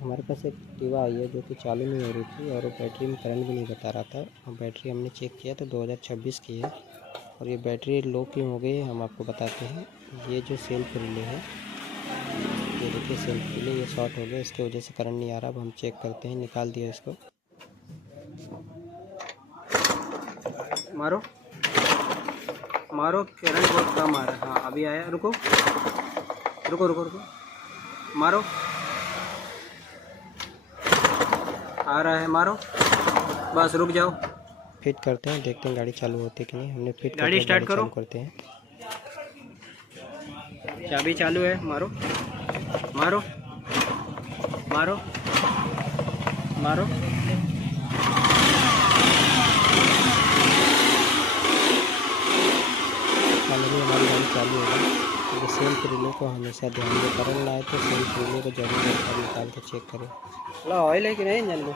हमारे पास एक एक्टिवा आई है जो कि चालू नहीं हो रही थी और वो बैटरी में करंट भी नहीं बता रहा था। और बैटरी हमने चेक किया तो 2026 की है और ये बैटरी लो क्यों हो गई है हम आपको बताते हैं। ये जो सेल्फ रिले है, ये देखिए सेल्फ रिले ये शॉर्ट हो गया, इसकी वजह से करंट नहीं आ रहा। अब हम चेक करते हैं, निकाल दिया इसको। मारो मारो, करंट बहुत कम आ रहा है। हाँ अभी आया, रुको रुको रुको रुको, मारो, आ रहा है, मारो, बस रुक जाओ। फिट करते हैं, देखते हैं गाड़ी चालू होती है कि नहीं। हमने फिट गाड़ी स्टार्ट करो, चालू करते हैं। चाबी चालू है, मारो मारो मारो मारो, फाइनली हमारी गाड़ी चालू होगी। तो सेल्फ रिले को हमेशा ध्यान में करंट ना आए तो सेल्फ रिले को जरूर निकाल के चेक करें। ऑयल है कि नहीं इंजन में।